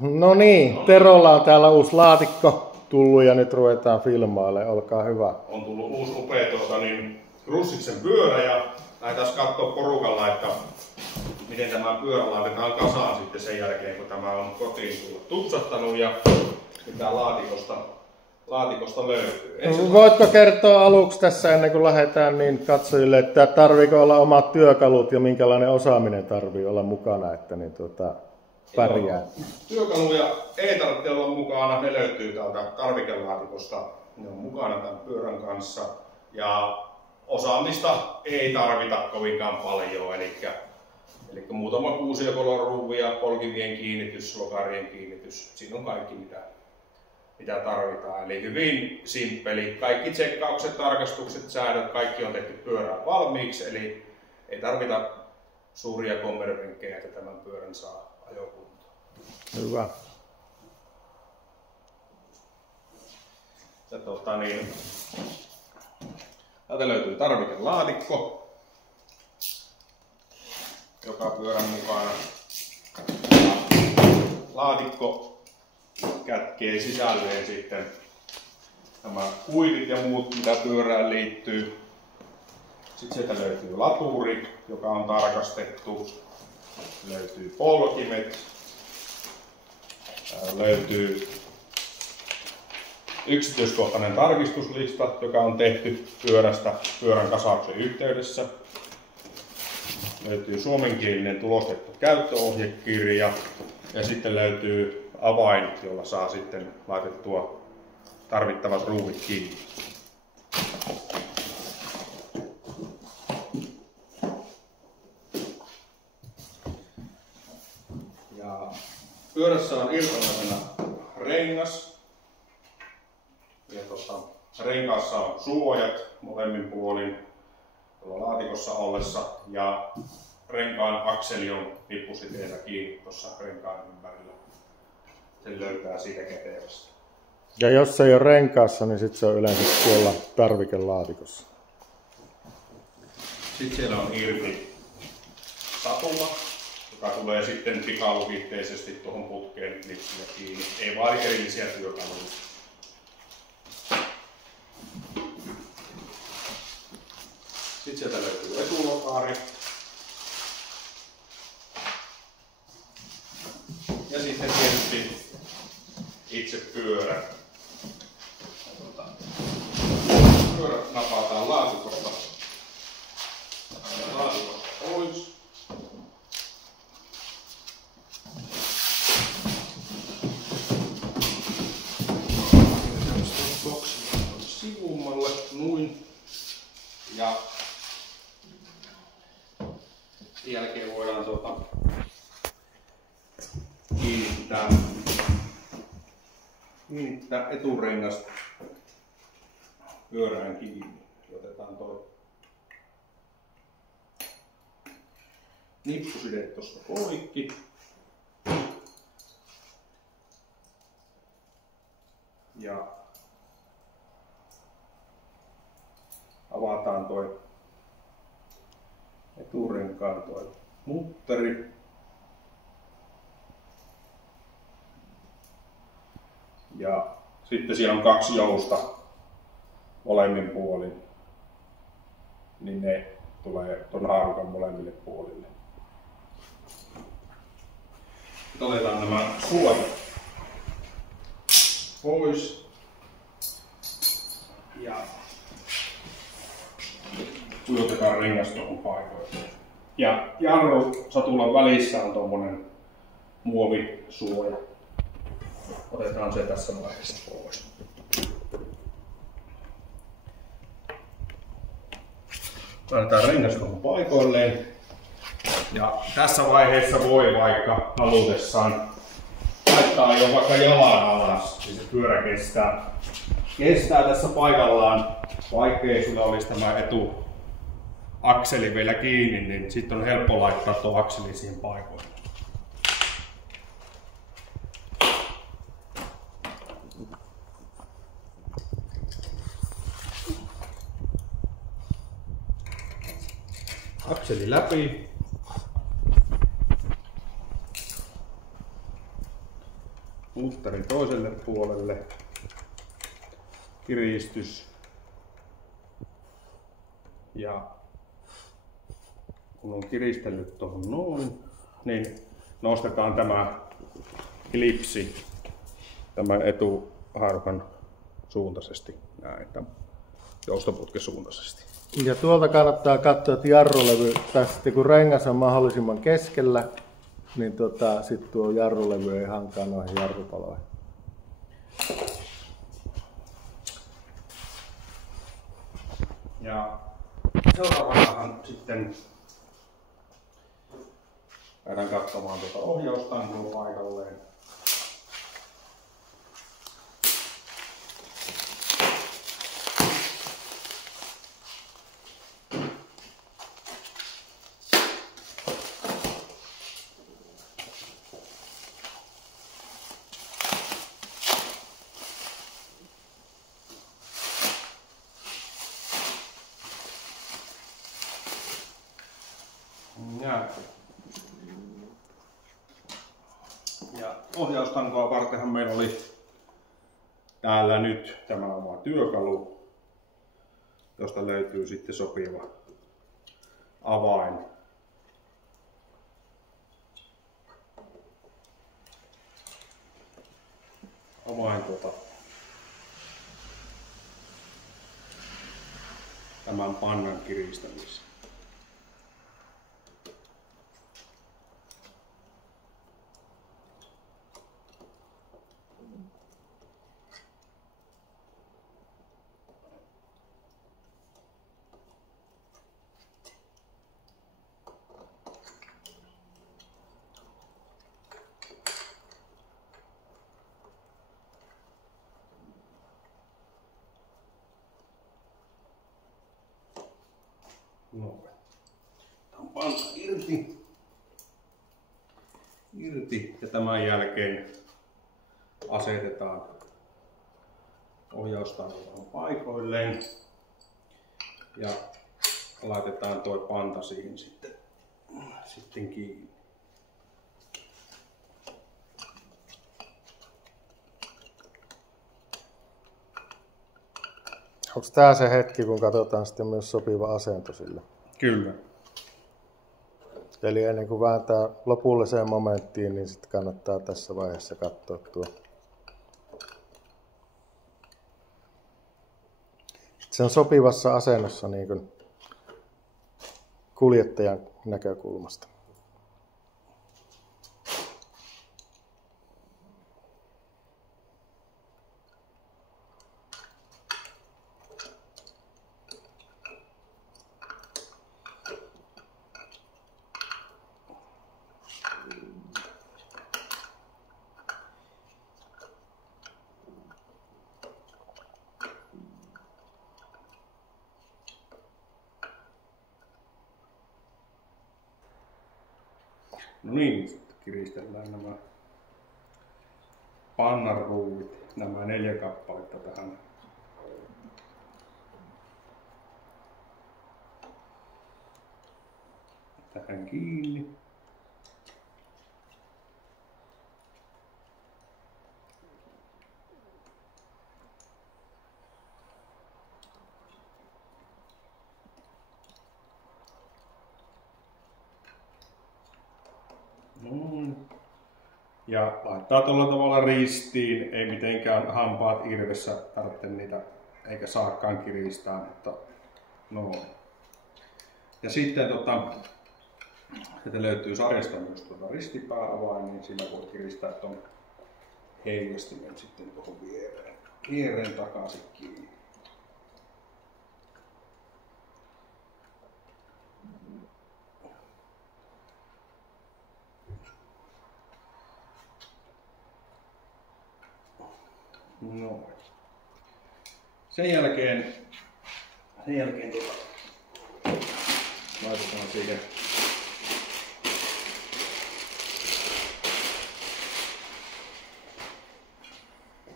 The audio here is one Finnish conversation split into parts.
No niin, Terolla on täällä uusi laatikko tullut ja nyt ruvetaan filmailemaan. Olkaa hyvä. On tullut uusi upea Russitsen pyörä ja lähdetään katsoa porukalla, että miten tämä pyörä laitetaan kasaan sitten sen jälkeen, kun tämä on kotiin tullut tupsattanut ja mitä laatikosta löytyy. Voitko kertoa aluksi tässä ennen kuin lähdetään niin katsojille, että tarviiko olla omat työkalut ja minkälainen osaaminen tarvii olla mukana, että niin pärjää? Työkaluja ei tarvitse olla mukana, ne löytyy täältä tarvikelaatikosta. Ne on mukana tämän pyörän kanssa ja osaamista ei tarvita kovinkaan paljon, eli muutama kuusiokolon ja polkivien kiinnitys, lokarien kiinnitys, siinä on kaikki mitä tarvitaan. Eli hyvin simppeli. Kaikki tsekkaukset, tarkastukset, säädöt, kaikki on tehty pyörään valmiiksi, eli ei tarvita suuria kommervenkkejä, että tämän pyörän saa ajokuntoon. Hyvä. Ja täältä löytyy tarvikelaatikko, joka pyörän mukana. Laatikko kätkee sisälleen sitten nämä kuitit ja muut, mitä pyörään liittyy. Sitten sieltä löytyy laturi, joka on tarkastettu. Löytyy polkimet. Löytyy yksityiskohtainen tarkistuslista, joka on tehty pyörästä pyörän kasauksen yhteydessä. Löytyy suomenkielinen tulostettu käyttöohjekirja ja sitten löytyy avain, jolla saa sitten laitettua tarvittavat ruuvit kiinni. Ja pyörässä on irtonaisena rengas. Ja renkaassa on suojat molemmin puolin tuolla laatikossa ollessa ja renkaan akseli on nippusiteellä kiinni tuossa renkaan ympärillä. Sen löytää siitä kätevästi. Ja jos se ei ole renkaassa, niin sitten se on yleensä tuolla tarvikelaatikossa. Sitten siellä on irti satula, joka tulee sitten pikalukitteisesti tuohon putkeen lipsillä kiinni. Ei vaadi erillisiä työkaluja. Sitten sieltä löytyy etulokari. Ja sitten tietysti itse pyörä. Pyörät napataan laatikosta pois. Sivummalle noin. Ja sen jälkeen voidaan kiinnittää eturengas pyörään kiinni. Otetaan tuo nippuside tuosta poikki. Ja avataan tuo eturenkaan tuo mutteri. Ja sitten siellä on 2 jousta molemmin puolin, niin ne tulee tuon haarukan molemmille puolille. Nyt otetaan nämä suojat pois ja pujotetaan rengas tuohon paikoille. Ja jarrusatulan välissä on tuommoinen muovisuoja. Otetaan se tässä vaiheessa pois. Laitetaan rengas tuohon paikoilleen. Ja tässä vaiheessa voi vaikka halutessaan laittaa jo vaikka jalan alas, niin se pyörä kestää tässä paikallaan. Vaikkei sulla olisi tämä etuakseli vielä kiinni, niin sitten on helppo laittaa tuo akseli siihen paikoille. Akseli läpi. mutteri toiselle puolelle, kiristys ja kun on kiristellyt tuohon noin, niin nostetaan tämä klipsi tämän etuhaarukan suuntaisesti, näin, joustoputken suuntaisesti. Ja tuolta kannattaa katsoa, että jarrulevy, tästä kun rengas on mahdollisimman keskellä, niin sitten tuo jarrulevy ei hankaa noihin jarrupaloihin. Ja seuraavallahan sitten käydään katsomaan tuota ohjaustankoa paikalleen. Ja ohjaustankoa vartenhan meillä oli täällä nyt tämä oma työkalu, josta löytyy sitten sopiva avain. Tämän pannan kiristämiseen. No, tämä on panta irti ja tämän jälkeen asetetaan ohjaustanko paikoilleen ja laitetaan tuo panta siihen sitten kiinni. Onko tämä se hetki, kun katsotaan sitten myös sopiva asento sille? Kyllä. Eli ennen kuin vääntää lopulliseen momenttiin, niin sitten kannattaa tässä vaiheessa katsoa tuo. Se on sopivassa asennossa niin kuin kuljettajan näkökulmasta. No niin, sitten kiristellään nämä pannanruuvit, nämä 4 kappaletta tähän kiinni. Ja laittaa tuolla tavalla ristiin, ei mitenkään hampaat irvessä tarvitse niitä, eikä saakaan kiristää, mutta no. Ja sitten että löytyy sarjasta myös ristipääavain, niin sillä voi kiristää tuon heijastimen sitten tuohon viereen takaisin kiinni. No. Sen jälkeen laitetaan siihen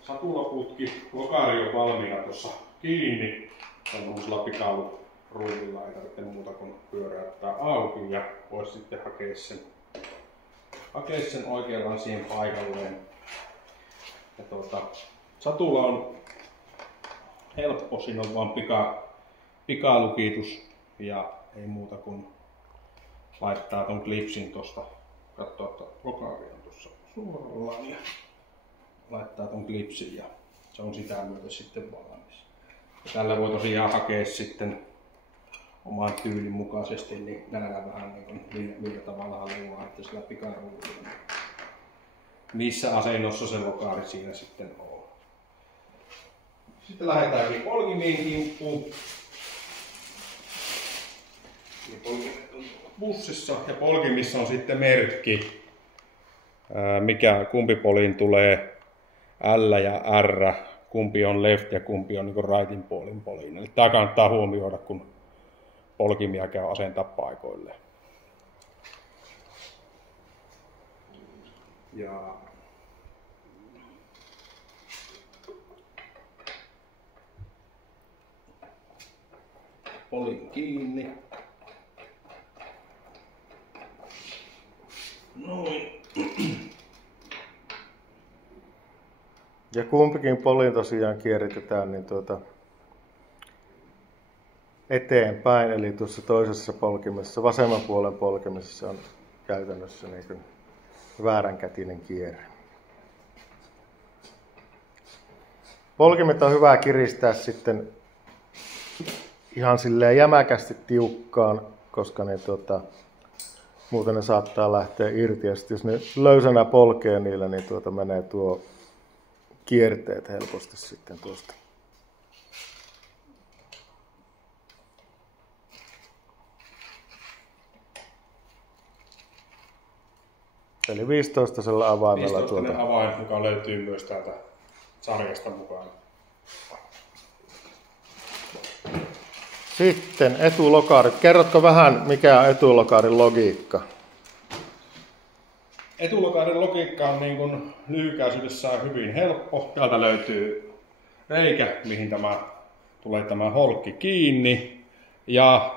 satulaputki. Lokari on valmiina tuossa kiinni. Tällaisella pikaluruuvilla ei tarvitse muuta kuin pyöräyttää auki ja voisi sitten hakea sen oikeallaan siihen paikalleen. Ja satula on helppo, siinä on vaan pikalukitus ja ei muuta kuin laittaa ton klipsin tosta, katsoo, että lokaari on tuossa suorallaan ja laittaa ton klipsin ja se on sitä myöten sitten valmis. Ja tällä voi tosiaan hakea sitten oman tyylin mukaisesti niin nähdä vähän niin millä tavalla haluaa, että sillä pikaruudulla missä asennossa se lokaari siinä sitten on. Sitten lähdetäänkin polkimiin kimppuun. Polkimet on bussissa ja polkimissa on sitten merkki, kumpi poliin tulee L ja R, kumpi on left ja kumpi on niin rightin puolin poliin. Eli tämä kannattaa huomioida, kun polkimia käy asentaa paikoilleen. Ja polin kiinni. Noin. Ja kumpikin polin tosiaan kierritetään niin eteenpäin, eli tuossa toisessa polkimessa, vasemman puolen polkimessa on käytännössä niin kuin vääränkätinen kierre. Polkimet on hyvä kiristää sitten ihan silleen jämäkästi tiukkaan, koska ne, muuten ne saattaa lähteä irti. Ja sitten jos ne löysänä polkee niillä, niin menee tuo kierteet helposti sitten tuosta. Eli 15-sella avaimella 15 avain, joka löytyy myös täältä sarjasta mukaan. Sitten etulokaarit. Kerrotko vähän, mikä on etulokaarin logiikka? Etulokaarin logiikka on niin kuin lyhykäisyydessään hyvin helppo. Täältä löytyy reikä, mihin tulee tämä holkki kiinni. Ja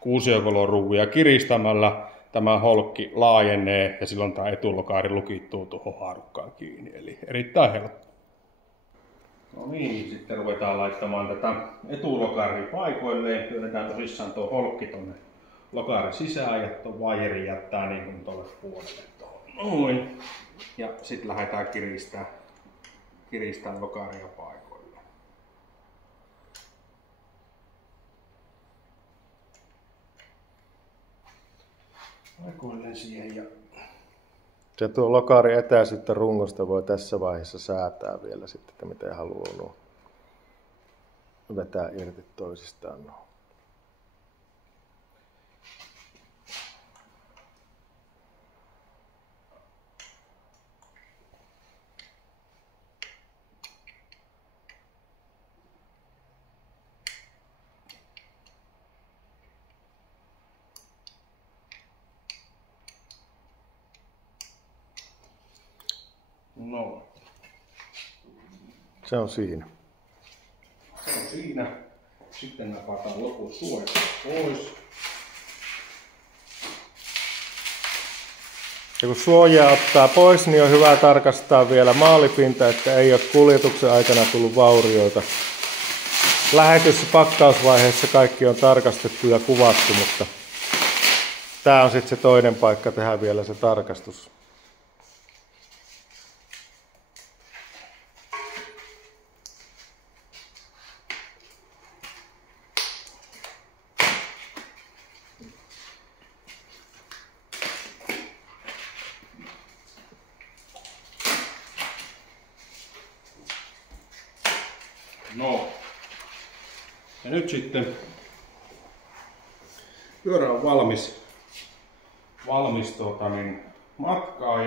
kuusiokoloruuvia kiristämällä tämä holkki laajenee ja silloin tämä etulokaari lukittuu tuohon haarukkaan kiinni. Eli erittäin helppo. No niin, sitten ruvetaan laittamaan tätä etulokaaria paikoilleen. Työnnetään tosissaan tuo holkki tuonne lokaarin sisään ja tuon vaijerin jättää niin kuin tuolle puolelle. Noin. Ja sitten lähdetään kiristää lokaaria paikoilleen. Paikoilleen siihen ja se tuo lokaarin etäisyyttä rungosta voi tässä vaiheessa säätää vielä sitten, että miten haluaa nuo vetää irti toisistaan nuo. No. Se on siinä. Se on siinä. Sitten napataan lopun suojat pois. Ja kun suojaa ottaa pois, niin on hyvä tarkastaa vielä maalipinta, että ei ole kuljetuksen aikana tullut vaurioita. Lähetys- ja pakkausvaiheessa kaikki on tarkastettu ja kuvattu, mutta tämä on sitten se toinen paikka tehdä vielä se tarkastus. No. Ja nyt sitten pyörä on valmis matkaa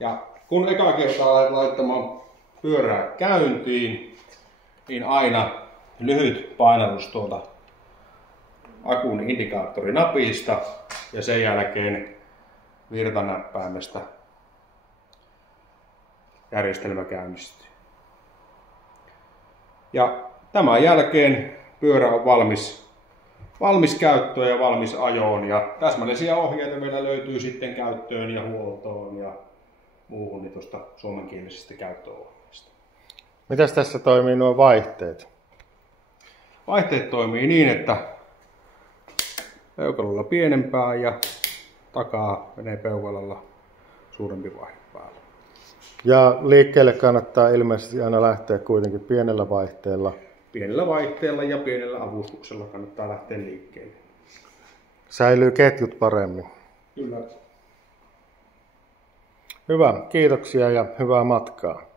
ja kun eka kertaa lähdet laittamaan pyörää käyntiin, niin aina lyhyt painallus tuolta akun indikaattorinapista ja sen jälkeen virtanäppäimestä järjestelmä käynnistyy. Ja tämän jälkeen pyörä on valmis käyttöön ja valmis ajoon. Ja täsmällisiä ohjeita meillä löytyy sitten käyttöön ja huoltoon ja muuhun niin tuosta suomenkielisestä käyttöohjeesta. Mitäs tässä toimii nuo vaihteet? Vaihteet toimii niin, että peukalalla pienempää ja takaa menee peukalalla suurempi vaihe päällä. Ja liikkeelle kannattaa ilmeisesti aina lähteä kuitenkin pienellä vaihteella. Pienellä vaihteella ja pienellä avustuksella kannattaa lähteä liikkeelle. Säilyy ketjut paremmin. Kyllä. Hyvä, kiitoksia ja hyvää matkaa.